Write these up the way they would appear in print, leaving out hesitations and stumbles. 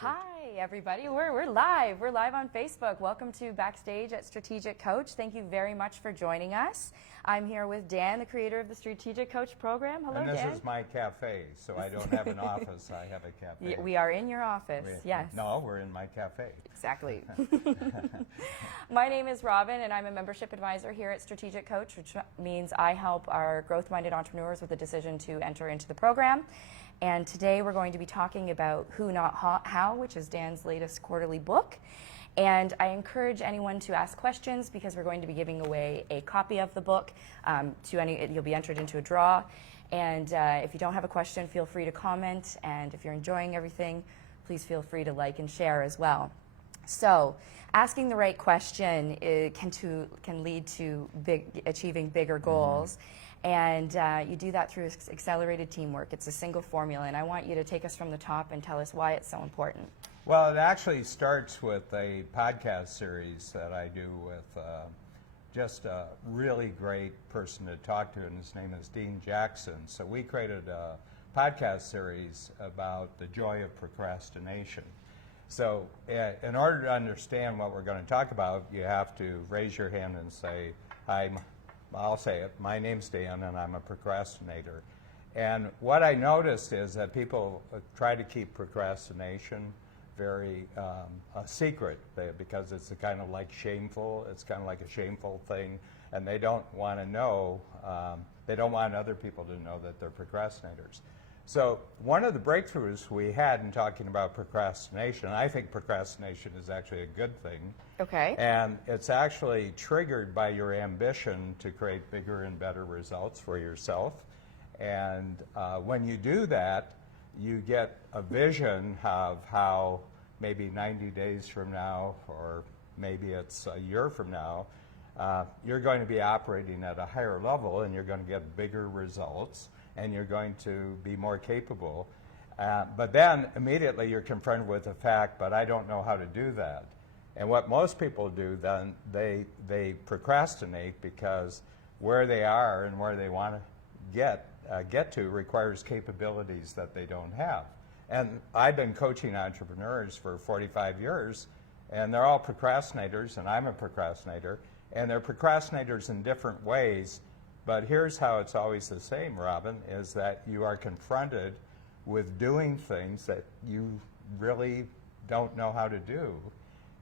Hi, everybody. We're live. We're live on Facebook. Welcome to Backstage at Strategic Coach. Thank you very much for joining us. I'm here with Dan, the creator of the Strategic Coach program. Hello, Dan. And this is my cafe, so I don't have an office. I have a cafe. We are in your office, yes. No, we're in my cafe. Exactly. My name is Robyn, and I'm a membership advisor here at Strategic Coach, which means I help our growth-minded entrepreneurs with the decision to enter into the program. And today we're going to be talking about WhoNotHow, which is Dan's latest quarterly book. And I encourage anyone to ask questions because we're going to be giving away a copy of the book you'll be entered into a draw. And if you don't have a question, feel free to comment. And if you're enjoying everything, please feel free to like and share as well. So, asking the right question can lead to achieving bigger goals. Mm-hmm. And you do that through accelerated teamwork. It's a single formula, and I want you to take us from the top and tell us why it's so important. Well, it actually starts with a podcast series that I do with just a really great person to talk to, and his name is Dean Jackson. So we created a podcast series about the joy of procrastination. So in order to understand what we're going to talk about, you have to raise your hand and say, I'll say it, my name's Dan and I'm a procrastinator. And what I noticed is that people try to keep procrastination very a secret because it's kind of like shameful, it's kind of like a shameful thing, and they don't want to know, they don't want other people to know that they're procrastinators. So one of the breakthroughs we had in talking about procrastination, I think procrastination is actually a good thing. Okay. And it's actually triggered by your ambition to create bigger and better results for yourself. And when you do that, you get a vision of how maybe 90 days from now, or maybe it's a year from now, you're going to be operating at a higher level and you're going to get bigger results. And you're going to be more capable. But then immediately you're confronted with the fact, but I don't know how to do that. And what most people do then, they procrastinate because where they are and where they want to get to requires capabilities that they don't have. And I've been coaching entrepreneurs for 45 years, and they're all procrastinators, and I'm a procrastinator, and they're procrastinators in different ways. But here's how it's always the same, Robyn, is that you are confronted with doing things that you really don't know how to do.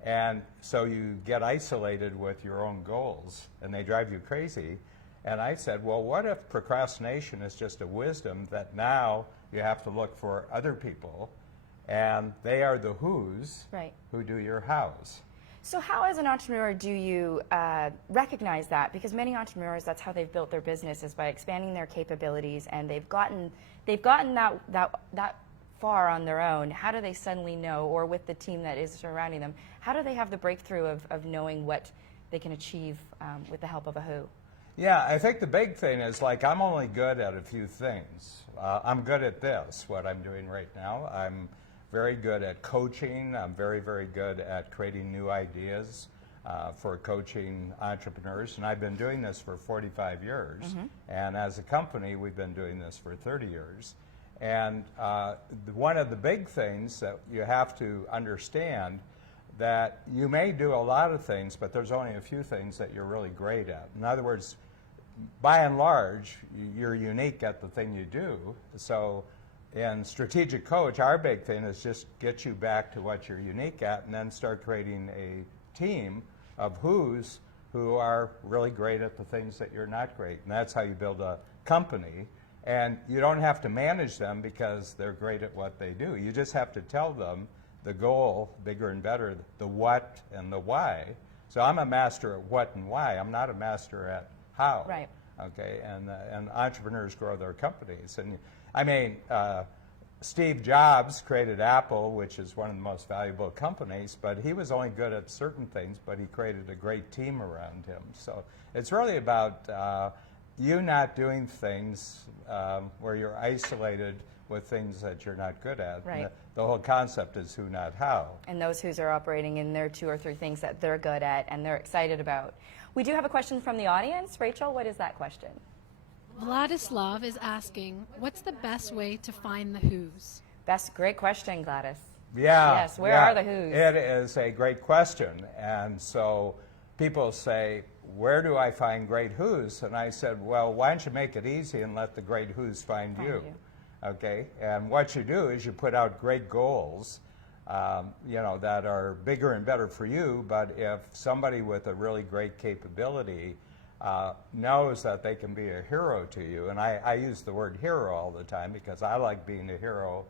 And so you get isolated with your own goals, and they drive you crazy. And I said, well, what if procrastination is just a wisdom that now you have to look for other people, and they are the who's who do your how's. So how, as an entrepreneur, do you recognize that? Because many entrepreneurs, that's how they've built their business, is by expanding their capabilities, and they've gotten that far on their own. How do they suddenly know, or with the team that is surrounding them, how do they have the breakthrough of knowing what they can achieve with the help of a who? Yeah, I think the big thing is, like, I'm only good at a few things. I'm good at this, what I'm doing right now. I'm very good at coaching. I'm very, very good at creating new ideas for coaching entrepreneurs. And I've been doing this for 45 years. Mm-hmm. And as a company, we've been doing this for 30 years. And one of the big things that you have to understand that you may do a lot of things, but there's only a few things that you're really great at. In other words, by and large, you're unique at the thing you do. So in Strategic Coach, our big thing is just get you back to what you're unique at and then start creating a team of who's who are really great at the things that you're not great. And that's how you build a company. And you don't have to manage them because they're great at what they do. You just have to tell them the goal, bigger and better, the what and the why. So I'm a master at what and why. I'm not a master at how. Right. Okay, and entrepreneurs grow their companies. And I mean, Steve Jobs created Apple, which is one of the most valuable companies, but he was only good at certain things, but he created a great team around him. So it's really about you not doing things where you're isolated with things that you're not good at. Right. The whole concept is who, not how. And those who's are operating in their 2 or 3 things that they're good at and they're excited about. We do have a question from the audience. Rachel, what is that question? Vladislav is asking, what's the best way to find the who's? Great question, Gladys. Yeah. Yes, where yeah. are the who's? It is a great question. And so people say, where do I find great who's? And I said, well, why don't you make it easy and let the great who's find you? Okay? And what you do is you put out great goals, you know, that are bigger and better for you. But if somebody with a really great capability knows that they can be a hero to you, and I use the word hero all the time because I like being a hero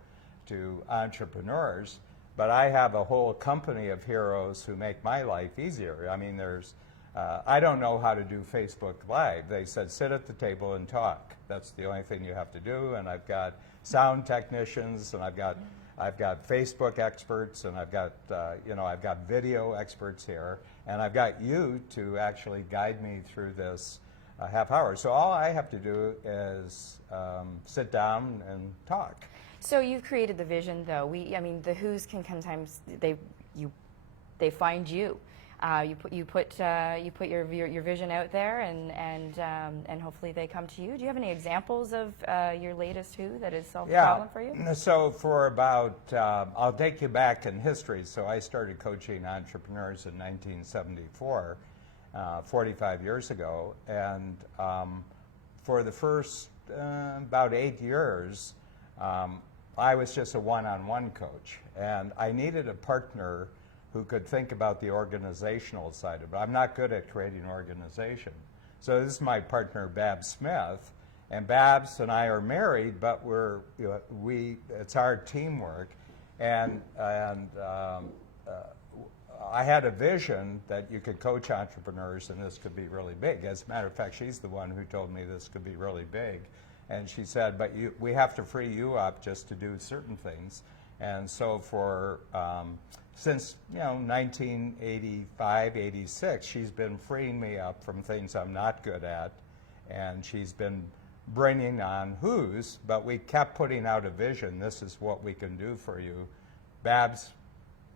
to entrepreneurs, but I have a whole company of heroes who make my life easier. I mean, I don't know how to do Facebook Live. They said, sit at the table and talk. That's the only thing you have to do. And I've got sound technicians, and I've got Facebook experts, and I've got I've got video experts here, and I've got you to actually guide me through this half hour. So all I have to do is sit down and talk. So you've created the vision, though. I mean, the who's can sometimes they find you. You put your vision out there, and hopefully they come to you. Do you have any examples of your latest who that has solved the problem for you? So for about, I'll take you back in history. So I started coaching entrepreneurs in 1974, 45 years ago, and for the first about 8 years, I was just a one-on-one coach, and I needed a partner who could think about the organizational side of it. I'm not good at creating organization. So this is my partner, Babs Smith, and Babs and I are married, but it's our teamwork, and I had a vision that you could coach entrepreneurs and this could be really big. As a matter of fact, she's the one who told me this could be really big. And she said, but we have to free you up just to do certain things. And so since 1985, 86, she's been freeing me up from things I'm not good at, and she's been bringing on who's, but we kept putting out a vision. This is what we can do for you. Babs,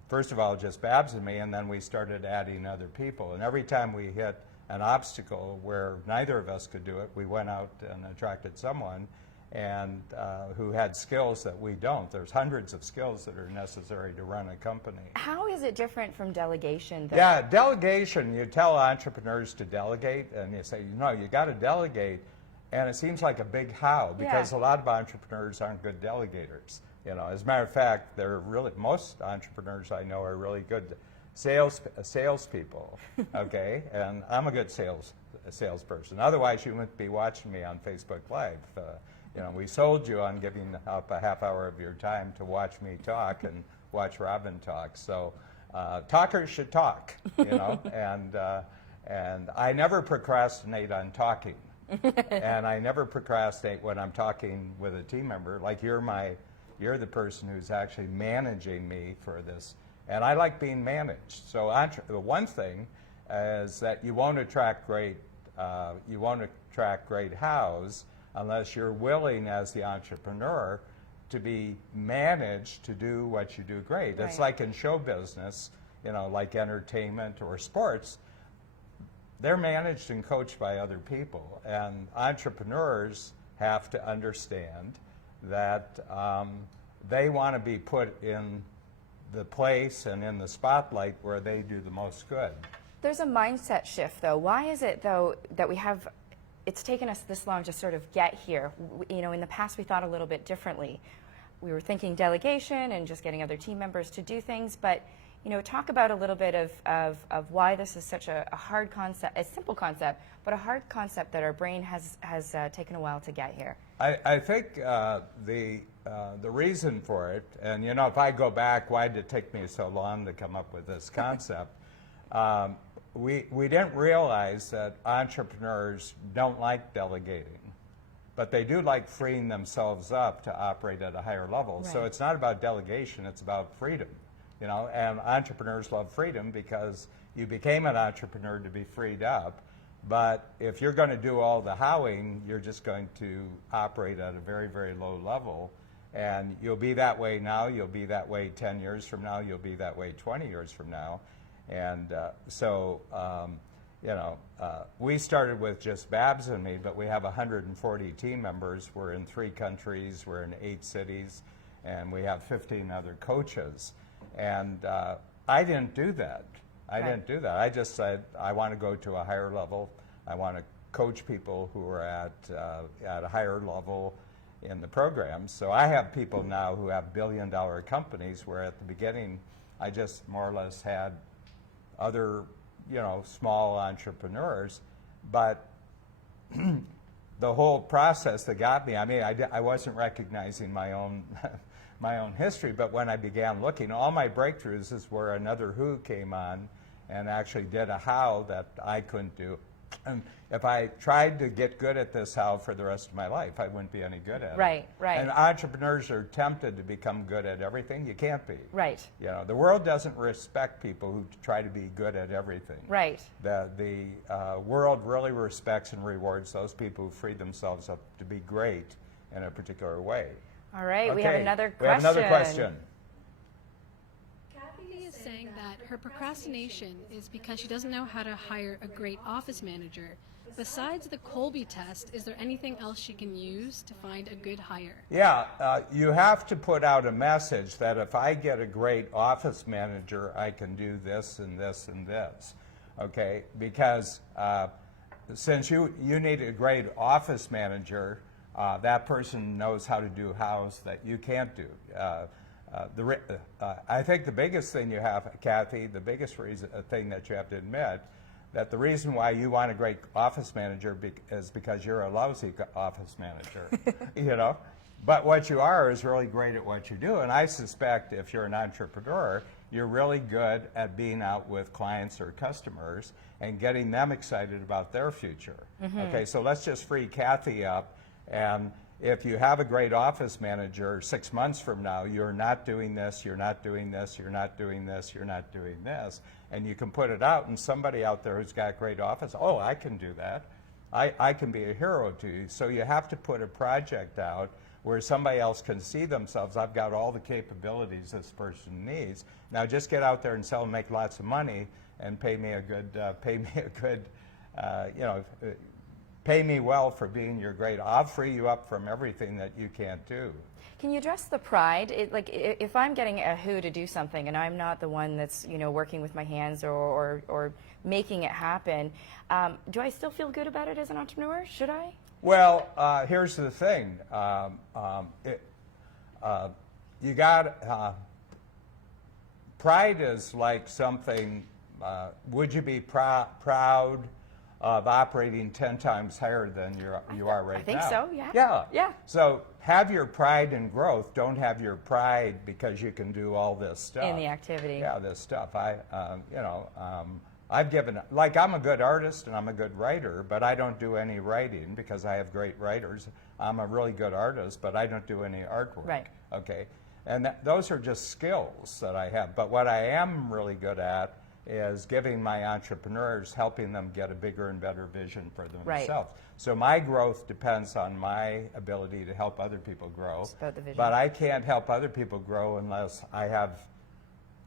first of all, just Babs and me, and then we started adding other people. And every time we hit an obstacle where neither of us could do it, we went out and attracted someone and who had skills that we don't. There's hundreds of skills that are necessary to run a company. How is it different from delegation, though? Yeah, delegation, you tell entrepreneurs to delegate, and you say, you got to delegate, and it seems like a big how, because a lot of entrepreneurs aren't good delegators. As a matter of fact, most entrepreneurs I know are really good salespeople, okay? And I'm a good salesperson. Otherwise, you wouldn't be watching me on Facebook Live. We sold you on giving up a half hour of your time to watch me talk and watch Robyn talk. So talkers should talk, and I never procrastinate on talking. And I never procrastinate when I'm talking with a team member. Like you're the person who's actually managing me for this. And I like being managed. So the one thing is that you won't attract great hows unless you're willing as the entrepreneur to be managed to do what you do great. Right. It's like in show business, like entertainment or sports, they're managed and coached by other people. And entrepreneurs have to understand that they want to be put in the place and in the spotlight where they do the most good. There's a mindset shift, though. Why is it, though, that it's taken us this long to sort of get here? In the past we thought a little bit differently. We were thinking delegation and just getting other team members to do things, but talk about a little bit of why this is such a hard concept, a simple concept, but a hard concept that our brain has taken a while to get here. I think the reason for it, and if I go back, why did it take me so long to come up with this concept? We didn't realize that entrepreneurs don't like delegating, but they do like freeing themselves up to operate at a higher level. Right. So it's not about delegation, it's about freedom. And entrepreneurs love freedom because you became an entrepreneur to be freed up. But if you're going to do all the howing, you're just going to operate at a very, very low level. And you'll be that way now, you'll be that way 10 years from now, you'll be that way 20 years from now. And we started with just Babs and me, but we have 140 team members. We're in 3 countries, we're in 8 cities. and we have 15 other coaches. And I didn't do that. I didn't do that. I just said, I want to go to a higher level. I want to coach people who are at a higher level in the program. So I have people now who have billion-dollar companies, where at the beginning I just more or less had other, small entrepreneurs. But the whole process that got me, I wasn't recognizing my own my own history, but when I began looking, all my breakthroughs is where another who came on and actually did a how that I couldn't do. And if I tried to get good at this how for the rest of my life, I wouldn't be any good at it. Right. And entrepreneurs are tempted to become good at everything. You can't be. Right. The world doesn't respect people who try to be good at everything. Right. The world really respects and rewards those people who free themselves up to be great in a particular way. All right, Okay, we have another question. We have another question. Kathy is saying that her procrastination is because she doesn't know how to hire a great office manager. Besides the Colby test, is there anything else she can use to find a good hire? Yeah, you have to put out a message that if I get a great office manager, I can do this and this and this, okay? Because since you need a great office manager, that person knows how to do hows that you can't do. I think the biggest thing you have, Kathy, the biggest thing that you have to admit, that the reason why you want a great office manager is because you're a lousy office manager, But what you are is really great at what you do. And I suspect if you're an entrepreneur, you're really good at being out with clients or customers and getting them excited about their future. Okay, so let's just free Kathy up. And if you have a great office manager 6 months from now, you're not doing this, you're not doing this, you're not doing this, you're not doing this, and you can put it out, and somebody out there who's got a great office, oh, I can do that. I can be a hero to you. So you have to put a project out where somebody else can see themselves. I've got all the capabilities this person needs. Now just get out there and sell and make lots of money and pay me pay me well for being your great. I'll free you up from everything that you can't do. Can you address the pride? If I'm getting a who to do something and I'm not the one that's working with my hands or making it happen, do I still feel good about it as an entrepreneur? Should I? Well, here's the thing. You got pride is like something. Would you be proud of operating 10 times higher than you are right now? I think so, yeah. Yeah. So have your pride in growth. Don't have your pride because you can do all this stuff. In the activity. Yeah, this stuff. I've given, like, I'm a good artist and I'm a good writer, but I don't do any writing because I have great writers. I'm a really good artist, but I don't do any artwork. Right. Okay. And those are just skills that I have. But what I am really good at is giving my entrepreneurs, helping them get a bigger and better vision for themselves. Right. So my growth depends on my ability to help other people grow. It's about the vision. But I can't help other people grow unless I have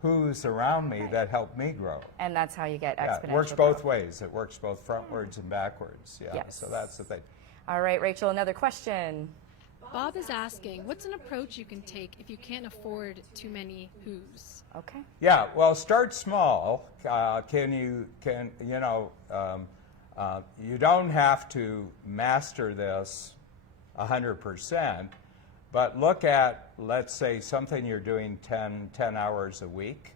who's around me that help me grow. And that's how you get exponential It works growth. both ways. It works both frontwards and backwards. Yeah. Yes. So that's the thing. All right, Rachel, another question. Bob is asking, what's an approach you can take if you can't afford too many who's? Okay. Yeah, well, start small. You don't have to master this 100%, but look at, let's say, something you're doing 10 hours a week,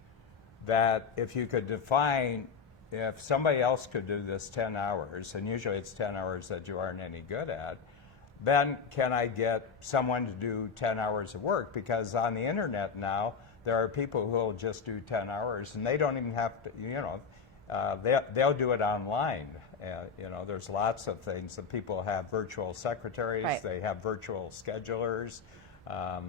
that if you could define, if somebody else could do this 10 hours, and usually it's 10 hours that you aren't any good at, then can I get someone to do 10 hours of work? Because on the internet now, there are people who will just do 10 hours, and they don't even have to, they'll do it online. There's lots of things that people have virtual secretaries, Right. They have virtual schedulers. I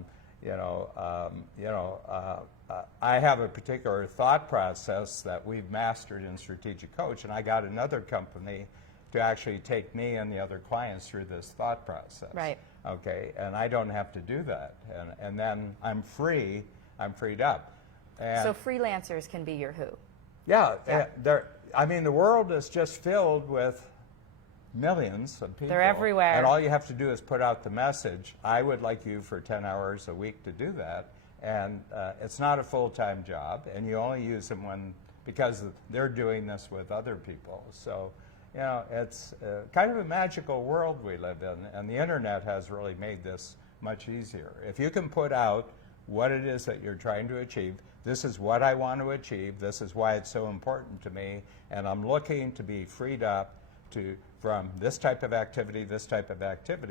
have a particular thought process that we've mastered in Strategic Coach, and I got another company to actually take me and the other clients through this thought process. Right. Okay, and I don't have to do that. And then I'm freed up. And So freelancers can be your who. yeah. The world is just filled with millions of people. They're everywhere. And all you have to do is put out the message, I would like you for 10 hours a week to do that. And it's not a full-time job, and you only use them because they're doing this with other people. So, you know, it's kind of a magical world we live in, and the internet has really made this much easier. If you can put out what it is that you're trying to achieve, this is what I want to achieve, this is why it's so important to me, and I'm looking to be freed up from this type of activity,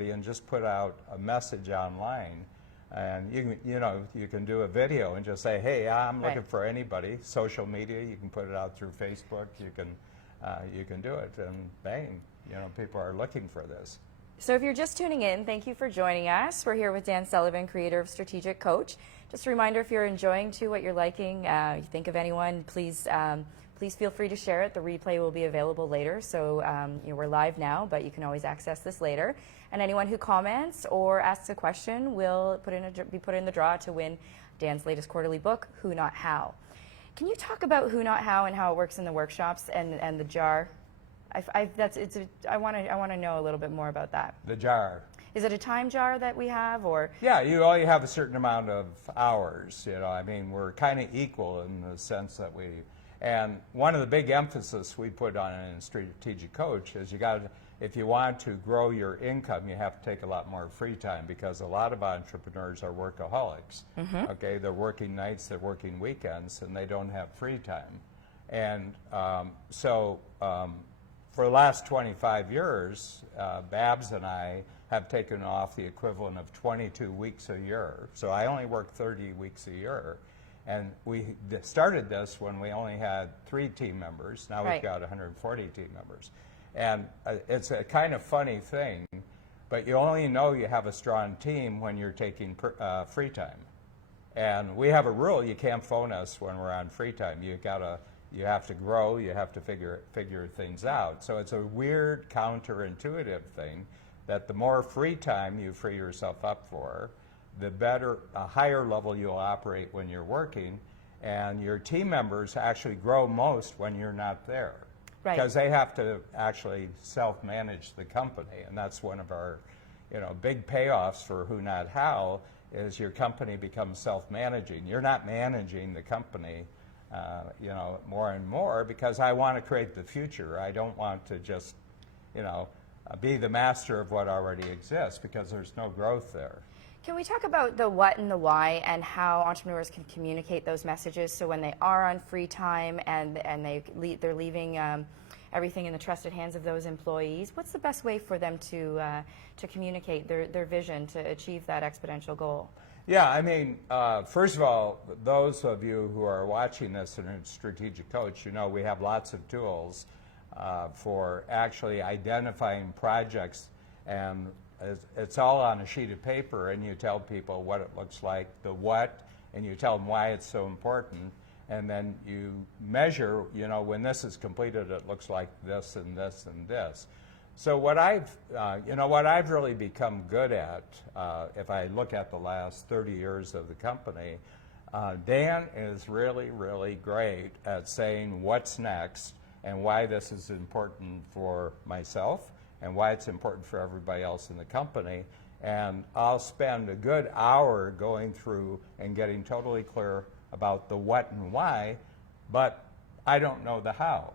and just put out a message online. And you can do a video and just say, hey, I'm looking for anybody. Social media, you can put it out through Facebook. You can do it, and bang, people are looking for this. So if you're just tuning in, thank you for joining us. We're here with Dan Sullivan, creator of Strategic Coach. Just a reminder, if you're enjoying what you're liking, you think of anyone, please feel free to share it. The replay will be available later. So we're live now, but you can always access this later. And anyone who comments or asks a question will be put in the draw to win Dan's latest quarterly book, Who Not How. Can you talk about Who Not How and how it works in the workshops and the jar? I want to know a little bit more about that. The jar. Is it a time jar that we have, or? Yeah, you only have a certain amount of hours. I mean, we're kind of equal in the sense that and one of the big emphasis we put on in Strategic Coach is if you want to grow your income, you have to take a lot more free time, because a lot of entrepreneurs are workaholics. Mm-hmm. Okay, they're working nights, they're working weekends, and they don't have free time. And so for the last 25 years, Babs and I have taken off the equivalent of 22 weeks a year. So I only work 30 weeks a year. And we started this when we only had 3 team members. Now we've got 140 team members. And it's a kind of funny thing, but you only know you have a strong team when you're taking free time. And we have a rule: you can't phone us when we're on free time. You have to grow. You have to figure things out. So it's a weird, counterintuitive thing that the more free time you free yourself up for, the better, a higher level you'll operate when you're working, and your team members actually grow most when you're not there. Right. Because they have to actually self-manage the company, and that's one of our, big payoffs for Who Not How, is your company becomes self-managing. You're not managing the company, more and more, because I want to create the future. I don't want to just, be the master of what already exists, because there's no growth there. Can we talk about the what and the why, and how entrepreneurs can communicate those messages, so when they are on free time and they're leaving everything in the trusted hands of those employees, what's the best way for them to communicate their vision to achieve that exponential goal? Yeah, I mean, first of all, those of you who are watching this in a Strategic Coach, we have lots of tools for actually identifying projects, and it's all on a sheet of paper, and you tell people what it looks like, the what, and you tell them why it's so important, and then you measure, when this is completed, it looks like this and this and this. So what I've really become good at, if I look at the last 30 years of the company, Dan is really, really great at saying what's next and why this is important for myself and why it's important for everybody else in the company. And I'll spend a good hour going through and getting totally clear about the what and why, but I don't know the how,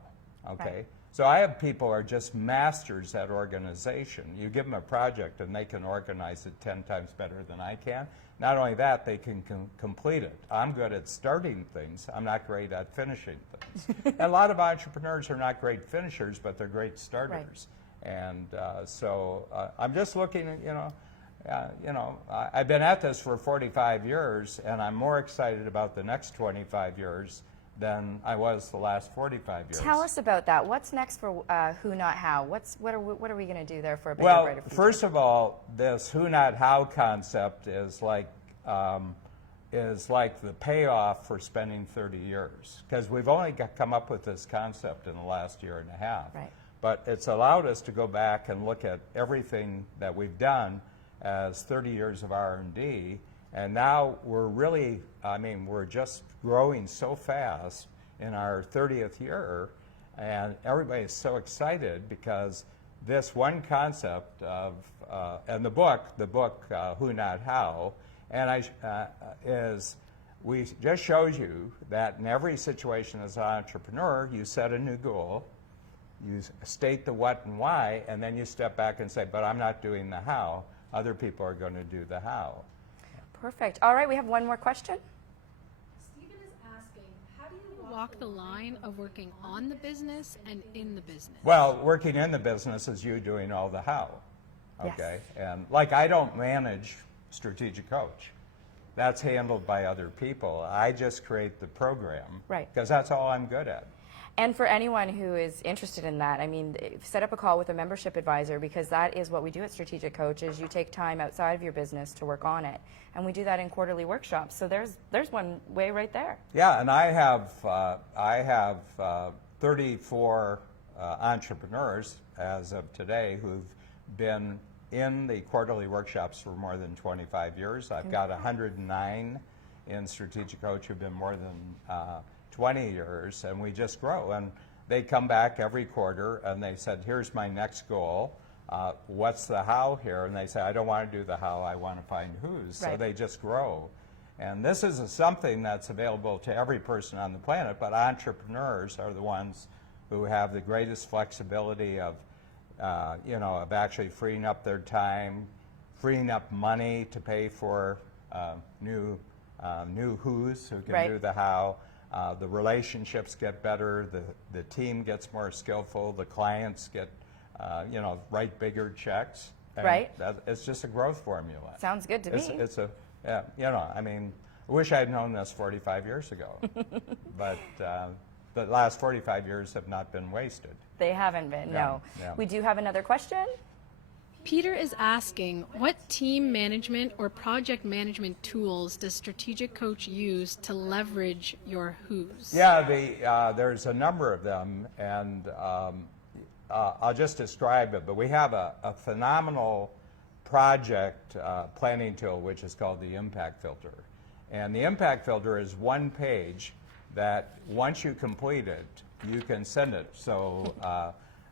okay? Right. So I have people who are just masters at organization. You give them a project and they can organize it 10 times better than I can. Not only that, they can complete it. I'm good at starting things. I'm not great at finishing things. A lot of entrepreneurs are not great finishers, but they're great starters. Right. And so I'm just looking at, I've been at this for 45 years, and I'm more excited about the next 25 years than I was the last 45 years. Tell us about that. What's next for Who Not How? What are we going to do there for a bigger, brighter future? First of all, this Who Not How concept is like the payoff for spending 30 years, because we've only come up with this concept in the last year and a half. Right. But it's allowed us to go back and look at everything that we've done as 30 years of R&D, and now we're really, we're just growing so fast in our 30th year, and everybody's so excited because this one concept of, and the book, Who Not How, and we just shows you that in every situation as an entrepreneur, you set a new goal, you state the what and why, and then you step back and say, but I'm not doing the how. Other people are going to do the how. Perfect. All right, we have one more question. Stephen is asking, how do you walk the line of working on the business and in the business? Well, working in the business is you doing all the how, okay? Yes. And like I don't manage Strategic Coach. That's handled by other people. I just create the program. Right. Because that's all I'm good at. And for anyone who is interested in that, I mean, set up a call with a membership advisor, because that is what we do at Strategic Coach, is you take time outside of your business to work on it. And we do that in quarterly workshops. So there's one way right there. Yeah, and I have 34 entrepreneurs as of today who've been in the quarterly workshops for more than 25 years. I've got 109 in Strategic Coach who've been more than 20 years, and we just grow. And they come back every quarter and they said, here's my next goal. What's the how here? And they say, I don't want to do the how, I want to find who's. Right. So they just grow. And this is something that's available to every person on the planet, but entrepreneurs are the ones who have the greatest flexibility of, of actually freeing up their time, freeing up money to pay for new who's who can Right. do the how. The relationships get better, the team gets more skillful, the clients get, write bigger checks. And Right. It's just a growth formula. Sounds good to me. It's a, yeah, I mean, I wish I had known this 45 years ago. But the last 45 years have not been wasted. They haven't been, no. Yeah. We do have another question. Peter is asking, what team management or project management tools does Strategic Coach use to leverage your who's? Yeah, there's a number of them, and I'll just describe it. But we have a phenomenal project planning tool, which is called the Impact Filter. And the Impact Filter is one page that once you complete it, you can send it.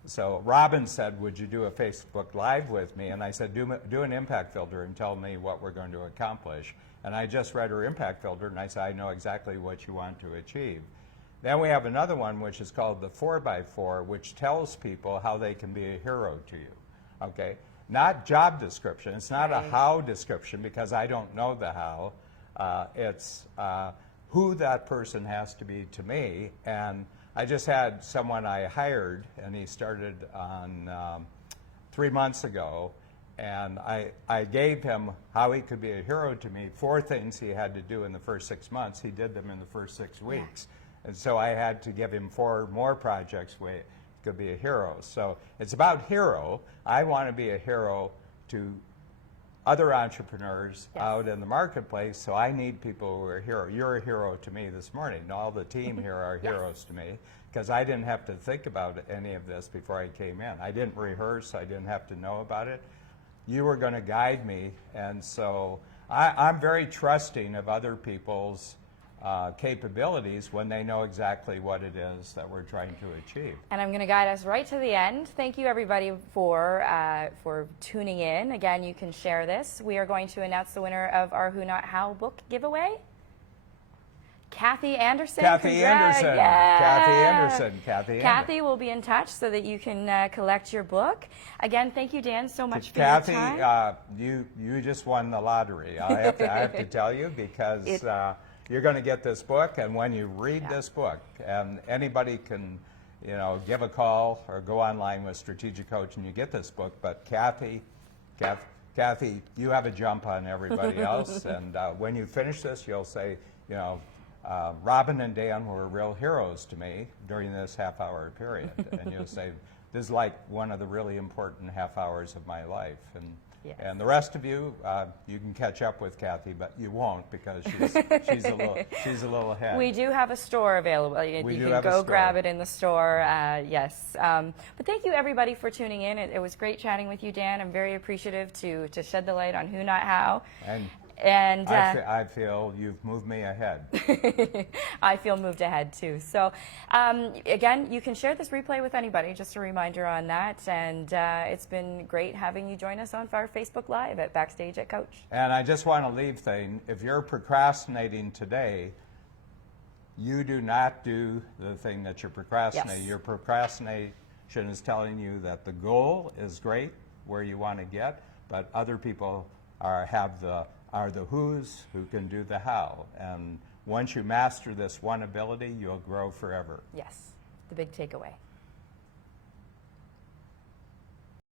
So Robyn said, would you do a Facebook Live with me? And I said, do an impact filter and tell me what we're going to accomplish. And I just read her impact filter, and I said, I know exactly what you want to achieve. Then we have another one, which is called the 4x4, which tells people how they can be a hero to you, okay? Not job description. It's not Right. a how description, because I don't know the how. It's who that person has to be to me. And I just had someone I hired, and he started on 3 months ago, and I gave him how he could be a hero to me, 4 things he had to do in the first 6 months. He did them in the first 6 weeks. Yeah. And so I had to give him 4 more projects where he could be a hero. So it's about hero. I want to be a hero to other entrepreneurs Yes. out in the marketplace, so I need people who are a hero. You're a hero to me this morning. All the team here are Yes. heroes to me, because I didn't have to think about any of this before I came in. I didn't rehearse. I didn't have to know about it. You were going to guide me, and so I'm very trusting of other people's capabilities when they know exactly what it is that we're trying to achieve. And I'm going to guide us right to the end. Thank you, everybody, for tuning in. Again, you can share this. We are going to announce the winner of our Who Not How book giveaway. Kathy Anderson. Kathy Anderson. Yeah. Kathy Anderson. Kathy Anderson. Kathy will be in touch so that you can collect your book. Again, thank you, Dan, so much for Kathy, your time. you just won the lottery. I have to tell you, because you're going to get this book, and when you read this book, and anybody can, give a call or go online with Strategic Coach and you get this book. But Kathy, you have a jump on everybody else, and when you finish this, you'll say, Robyn and Dan were real heroes to me during this half-hour period, and you'll say, this is like one of the really important half hours of my life. Yes. And the rest of you, you can catch up with Kathy, but you won't, because she's a little ahead. We do have a store available. You can go grab it in the store. Yes. But thank you, everybody, for tuning in. It was great chatting with you, Dan. I'm very appreciative to shed the light on Who Not How. And I feel you've moved me ahead. I feel moved ahead too. So again, you can share this replay with anybody, just a reminder on that. And it's been great having you join us on our Facebook Live at Backstage at Coach. And I just want to leave thing, if you're procrastinating today, you do not do the thing that you're procrastinating. Yes. Your procrastination is telling you that the goal is great, where you want to get, but other people are the who's who can do the how. And once you master this one ability, you'll grow forever. Yes, the big takeaway.